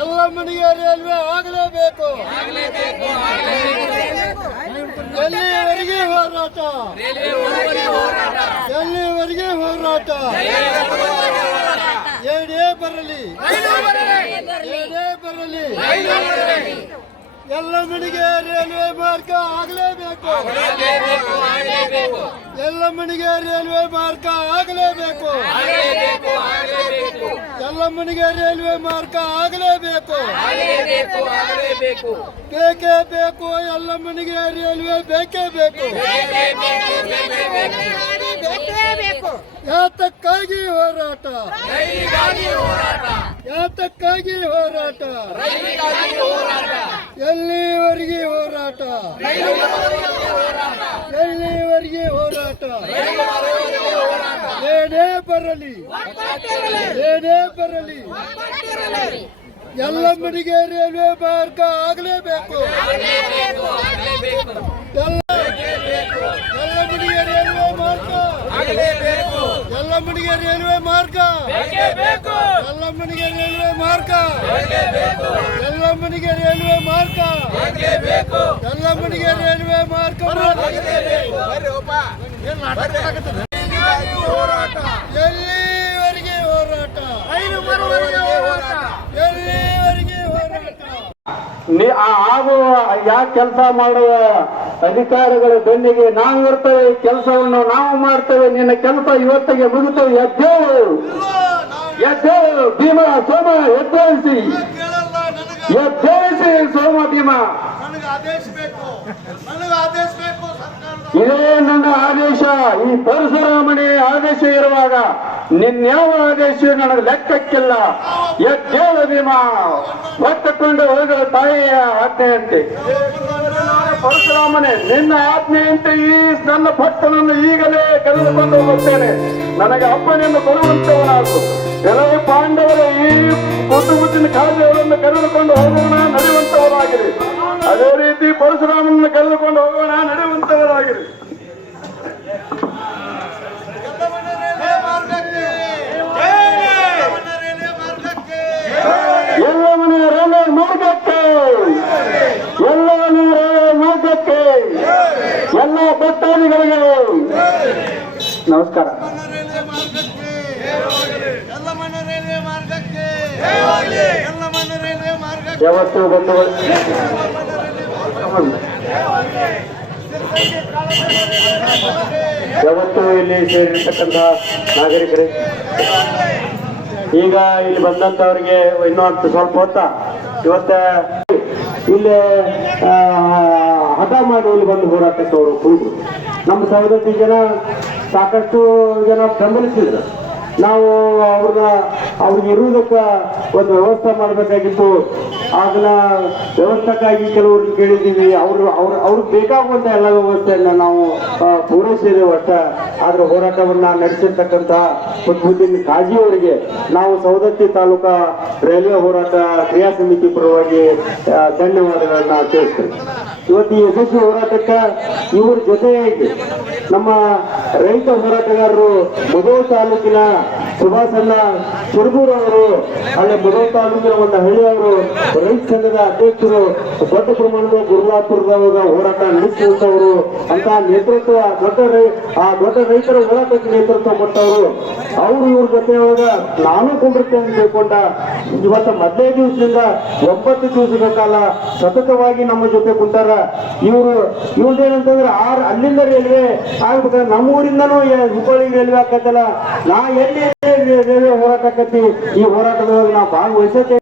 ಎಲ್ಲ ಮನೆಗೆ ರೈಲ್ವೆ ಆಗಲೇಬೇಕು. ಎಲ್ಲಿವರೆಗೆ ಹೋರಾಟ? ಎಲ್ಲಿವರೆಗೆ ಹೋರಾಟ? ಏನೇ ಬರಲಿ, ಏನೇ ಬರಲಿ, ಎಲ್ಲ ಮನೆಗೆ ರೈಲ್ವೆ ಮಾರ್ಗ ಆಗಲೇಬೇಕು. ಎಲ್ಲ ಮನೆಗೆ ರೈಲ್ವೆ ಮಾರ್ಗ ಆಗಲೇಬೇಕು. ಎಲ್ಲ ಮನೆಗೆ ರೈಲ್ವೆ ಮಾರ್ಗ ಆಗಲೇಬೇಕು. ಬೇಕೇ ಬೇಕು. ಎಲ್ಲ ಮನೆಗೆ ರೈಲ್ವೆ ಬೇಕೇ ಬೇಕು. ಯಾತಕ್ಕಾಗಿ ಹೋರಾಟ? ಯಾತಕ್ಕಾಗಿ ಹೋರಾಟ? ಎಲ್ಲಿವರೆಗೆ ಹೋರಾಟ? ಎಲ್ಲಿವರೆಗೆ ಹೋರಾಟ? ಏನೇ ಬರಲಿ, ಏನೇ ಬರಲಿ, ಎಲ್ಲ ಮನೆಗೆ ರೈಲ್ವೆ ಮಾರ್ಗ ಆಗಲೇಬೇಕು. ಎಲ್ಲ ಮನೆಗೆ ರೈಲ್ವೆ ಮಾರ್ಗ, ಎಲ್ಲ ಮನೆಗೆ ರೈಲ್ವೆ ಮಾರ್ಗ, ಎಲ್ಲ ಮನೆಗೆ ರೈಲ್ವೆ ಮಾರ್ಗ, ಎಲ್ಲ ಮನೆಗೆ ರೈಲ್ವೆ ಮಾರ್ಗ, ಎಲ್ಲ ಮನೆಗೆ ರೈಲ್ವೆ ಮಾರ್ಗ. ಎಲ್ಲಿವರೆಗೆ ಹೋರಾಟ? ಎಲ್ಲಿವರೆಗೆ ಹೋರಾಟ? ಆಗುವ ಯಾಕೆ ಕೆಲಸ ಮಾಡುವ ಅಧಿಕಾರಿಗಳ ಬೆನ್ನಿಗೆ ನಾವು ಇರ್ತೇವೆ, ಕೆಲಸವನ್ನು ನಾವು ಮಾಡ್ತೇವೆ. ನಿನ್ನ ಕೆಲಸ ಇವತ್ತಿಗೆ ಮುಗಿತೇವೆ. ಎದ್ದೇಳು, ಎದ್ದೇಳು ಭೀಮಾ, ಸೋಮ ಎದ್ದೇಳಿಸಿ, ಎದ್ದೇಳಿಸಿ ಸೋಮ ಭೀಮಾ. ಇದೇ ನನ್ನ ಆದೇಶ. ಈ ಪರಶುರಾಮನೇ ಆದೇಶ ಇರುವಾಗ ನಿನ್ಯಾವ ಆದೇಶ ನನಗೆ ಲೆಕ್ಕಕ್ಕಿಲ್ಲ. ಎದ್ದೇಳು ಭೀಮಾ, ಹೊತ್ತುಕೊಂಡು ಹೋದ ತಾಯಿಯ ಆಜ್ಞೆಯಂತೆ. ಪರಶುರಾಮನೇ, ನಿನ್ನ ಆಜ್ಞೆಯಂತೆ ಈ ನನ್ನ ಭಕ್ತನನ್ನು ಈಗಲೇ ಕರೆದುಕೊಂಡು ಹೋಗುತ್ತೇನೆ. ನನಗೆ ಅಪ್ಪನೆಯನ್ನು ಕೊಡುವಂತವನಾಗು. ಕೆಲವು ಪಾಂಡವರು ಈ ಮುತ್ತಿನ ಕಾಲುಗಳನ್ನು ಕರೆದುಕೊಂಡು ಹೋಗೋಣ, ನಡೆಯುವಂತವರಾಗಿರಿ. ಅದೇ ರೀತಿ ಪರಶುರಾಮನನ್ನು ಕರೆದುಕೊಂಡು ಹೋಗೋಣ, ನಡೆಯುವಂತವರಾಗಿರಿ. ಎಲ್ಲ ಮನೆಯ ರೈಲ್ವೆ ಮಾರ್ಗಕ್ಕೆ, ಎಲ್ಲ ಮನೆಯ ರೈಲ್ವೆ ಮಾರ್ಗಕ್ಕೆ, ಎಲ್ಲ ಭಕ್ತಾದಿಗಳಿಗೆ ನಮಸ್ಕಾರ. ಯಾವತ್ತು ಬಂಧುಗಳು, ಯಾವತ್ತು ಇಲ್ಲಿ ಸೇರಿರ್ತಕ್ಕಂಥ ನಾಗರಿಕರೇ, ಈಗ ಇಲ್ಲಿ ಬಂದಂತವರಿಗೆ ಇನ್ನೊಂದು ಸ್ವಲ್ಪ ಹೊತ್ತ ಇವತ್ತ ಇಲ್ಲಿ ಹಠ ಮಾಡಿ ಇಲ್ಲಿ ಬಂದು ಹೋರಾಟಕ್ಕೆ ಅವರು ಕುಳಿತರು. ನಮ್ಮ ಸಹೋದರಿ ಜನ ಸಾಕಷ್ಟು ಜನ ಬೆಂಬಲಿಸಿದ್ರು. ನಾವು ಅವ್ರಿಗೆ ಇರುವುದಕ್ಕೆ ಒಂದು ವ್ಯವಸ್ಥೆ ಮಾಡಬೇಕಾಗಿತ್ತು. ಆಗಲ ವ್ಯವಸ್ಥೆಗಾಗಿ ಕೆಲವ್ರಿಗೆ ಕೇಳಿದ್ದೀವಿ. ಅವ್ರಿಗೆ ಬೇಕಾಗುವಂತ ಎಲ್ಲ ವ್ಯವಸ್ಥೆಯನ್ನ ನಾವು ಪೂರೈಸಿದ್ದೇವೆ ಅಷ್ಟ. ಆದ್ರೆ ಹೋರಾಟವನ್ನ ನಡೆಸಿರ್ತಕ್ಕಂಥ ಕುತುಬುದ್ದೀನ್ ಕಾಜಿ ಅವರಿಗೆ ನಾವು ಸವದತ್ತಿ ತಾಲೂಕಾ ರೈಲ್ವೆ ಹೋರಾಟ ಕ್ರಿಯಾ ಸಮಿತಿ ಪರವಾಗಿ ಧನ್ಯವಾದಗಳನ್ನ ತಿಳಿಸ್ತೇವೆ. ಇವತ್ತು ಈ ಯಶಸ್ವಿ ಹೋರಾಟಕ್ಕೆ ಇವ್ರ ಜೊತೆಯಾಗಿ ನಮ್ಮ ರೈತ ಹೋರಾಟಗಾರರು ಮುಧೋಳ ತಾಲೂಕಿನ ಸುಭಾಸಣ್ಣ ಸುರಬೂರ್ ಅವರು, ಅಲ್ಲಿ ಮುಧೋಳ ತಾಲೂಕಿನ ಒಂದು ಹಳ್ಳಿಯವರು ರೈತ ಸಂಘದ ಅಧ್ಯಕ್ಷರು, ದೊಡ್ಡ ಪ್ರಮಾಣದ ಗುರುಲಾಪುರದವಾಗ ಹೋರಾಟ ನಡೆಸುವಂತವರು ಅಂತ ನೇತೃತ್ವ, ದೊಡ್ಡ ರೈತರ ಹೋರಾಟಕ್ಕೆ ನೇತೃತ್ವ ಕೊಟ್ಟವರು ಅವರು. ಇವ್ರ ಜೊತೆಯೊಳಗ ನಾನು ಕೊಂಡಿರ್ತೇನೆ ಅಂತ ತಿಳ್ಕೊಂಡ ಇವತ್ತು ಮೊದಲೇ ದಿವಸದಿಂದ 9 ದಿವಸಗಳ ಕಾಲ ಸತತವಾಗಿ ನಮ್ಮ ಜೊತೆ ಕುಂತಾರ. ಇವ್ರದ್ದೇನಂತಂದ್ರೆ ಅಲ್ಲಿಂದ ರೈಲ್ವೆ ಆಗ್ಬೇಕಂದ್ರೆ ನಮ್ಮ ಊರಿಂದನೂ ಹುಬ್ಬಳ್ಳಿ ರೈಲ್ವೆ ಆಕತ್ತಲ್ಲ. ನಾ ಎಲ್ಲಿ ರೈಲ್ವೆ ಹೋರಾಟ ಆಕತಿ, ಈ ಹೋರಾಟದೊಳಗೆ ನಾವು ಭಾಗವಹಿಸತ್ತೆ.